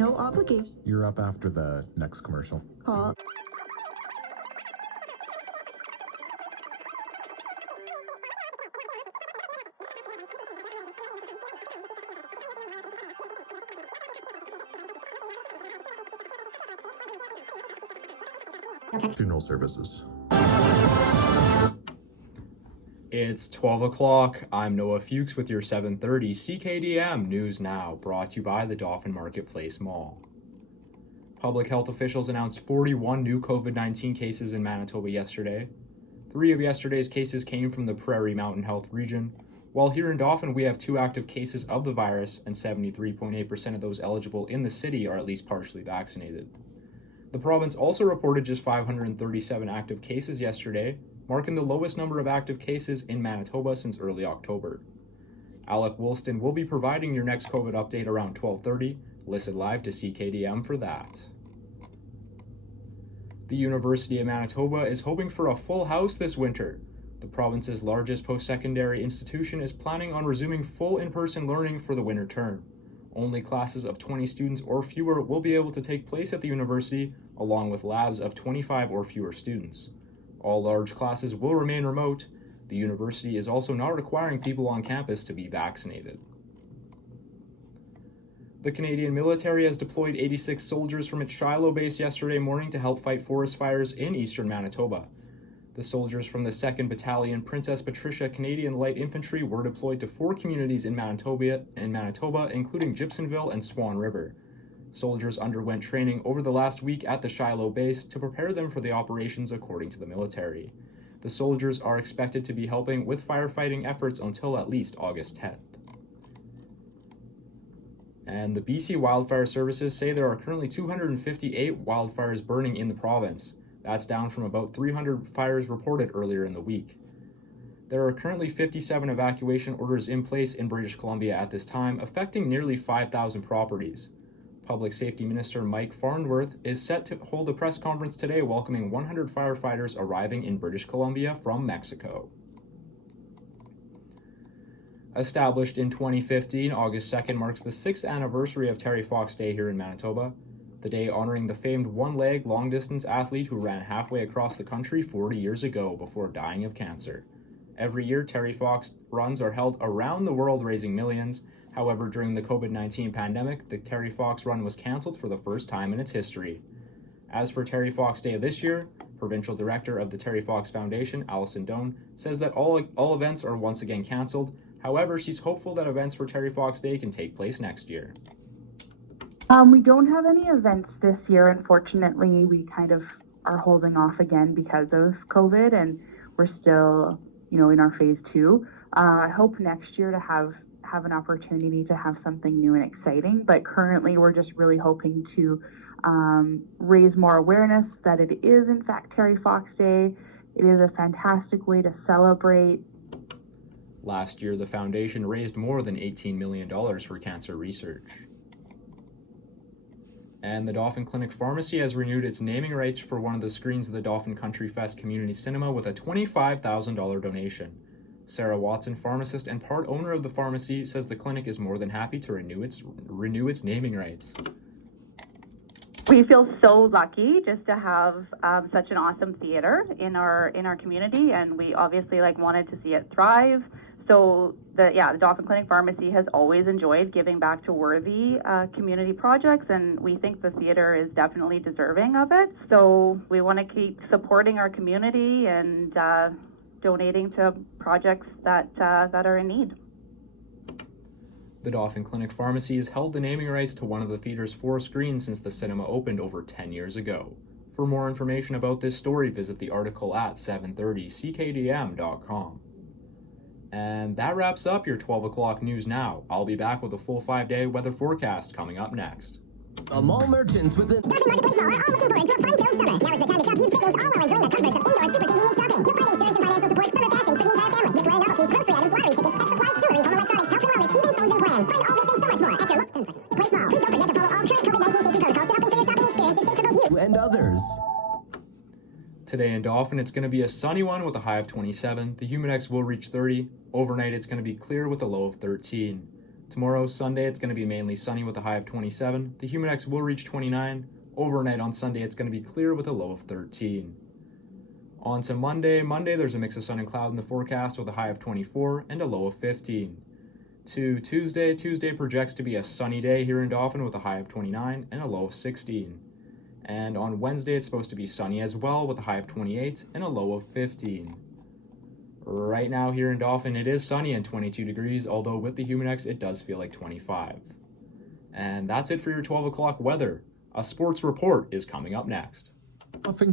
No obligation. You're up after the next commercial. Call. Funeral services. It's 12 o'clock. I'm Noah Fuchs with your 7:30 CKDM News Now, brought to you by the Dauphin Marketplace Mall. Public health officials announced 41 new COVID-19 cases in Manitoba yesterday. 3 of yesterday's cases came from the Prairie Mountain Health region, while here in Dauphin we have 2 active cases of the virus, and 73.8% of those eligible in the city are at least partially vaccinated. The province also reported just 537 active cases yesterday, marking the lowest number of active cases in Manitoba since early October. Alec Woolston will be providing your next COVID update around 12:30. Listen live to CKDM for that. The University of Manitoba is hoping for a full house this winter. The province's largest post-secondary institution is planning on resuming full in-person learning for the winter term. Only classes of 20 students or fewer will be able to take place at the university, along with labs of 25 or fewer students. All large classes will remain remote. The university is also not requiring people on campus to be vaccinated. The Canadian military has deployed 86 soldiers from its Shiloh base yesterday morning to help fight forest fires in eastern Manitoba. The soldiers from the 2nd Battalion Princess Patricia Canadian Light Infantry were deployed to 4 communities in Manitoba, including Gibsonville and Swan River. Soldiers underwent training over the last week at the Shiloh base to prepare them for the operations, according to the military. The soldiers are expected to be helping with firefighting efforts until at least August 10th. And the BC Wildfire Services say there are currently 258 wildfires burning in the province. That's down from about 300 fires reported earlier in the week. There are currently 57 evacuation orders in place in British Columbia at this time, affecting nearly 5,000 properties. Public Safety Minister Mike Farnworth is set to hold a press conference today welcoming 100 firefighters arriving in British Columbia from Mexico. Established in 2015, August 2nd marks the 6th anniversary of Terry Fox Day here in Manitoba, the day honoring the famed one-leg long-distance athlete who ran halfway across the country 40 years ago before dying of cancer. Every year, Terry Fox runs are held around the world, raising millions. However, during the COVID-19 pandemic, the Terry Fox Run was canceled for the first time in its history. As for Terry Fox Day this year, Provincial Director of the Terry Fox Foundation, Alison Doan, says that all events are once again canceled. However, she's hopeful that events for Terry Fox Day can take place next year. We don't have any events this year, unfortunately. We kind of are holding off again because of COVID, and we're still, in our phase 2. I hope next year to have an opportunity to have something new and exciting, but currently we're just really hoping to raise more awareness that it is in fact Terry Fox Day. It is a fantastic way to celebrate. Last year, the foundation raised more than $18 million for cancer research. And the Dauphin Clinic Pharmacy has renewed its naming rights for one of the screens of the Dauphin Country Fest Community Cinema with a $25,000 donation. Sarah Watson, pharmacist and part owner of the pharmacy, says the clinic is more than happy to renew its naming rights. We feel so lucky just to have such an awesome theater in our community, and we obviously wanted to see it thrive. So the Dauphin Clinic Pharmacy has always enjoyed giving back to worthy community projects, and we think the theater is definitely deserving of it. So we want to keep supporting our community and donating to projects that are in need. The Dauphin Clinic Pharmacy has held the naming rights to one of the theater's 4 screens since the cinema opened over 10 years ago. For more information about this story, visit the article at 730ckdm.com. And that wraps up your 12 o'clock news now. I'll be back with a full 5-day weather forecast coming up next. Mall merchants within Dauphin Marketplace Mall are all looking for a fun-filled summer. Now is the time to shop huge savings all while enjoying the comforts of indoor super convenient shopping. You'll find insurance and financial support, summer fashion for the entire family. Get grand novelties, grocery items, lottery tickets, pet supplies, jewelry, home electronics, health and wellness, even phones and plans. Find all this and so much more at your local Place Mall. Please don't forget to follow all current COVID-19 safety protocols to help ensure your shopping experience is safe for both you and others. Today in Dauphin, it's going to be a sunny one with a high of 27. The humidex will reach 30. Overnight, it's going to be clear with a low of 13. Tomorrow, Sunday, it's going to be mainly sunny with a high of 27. The humid index will reach 29. Overnight on Sunday, it's going to be clear with a low of 13. On to Monday. Monday, there's a mix of sun and cloud in the forecast with a high of 24 and a low of 15. To Tuesday, Tuesday projects to be a sunny day here in Dauphin with a high of 29 and a low of 16. And on Wednesday, it's supposed to be sunny as well with a high of 28 and a low of 15. Right now here in Dauphin, it is sunny and 22 degrees, although with the humid index, it does feel like 25. And that's it for your 12 o'clock weather. A sports report is coming up next. Dauphin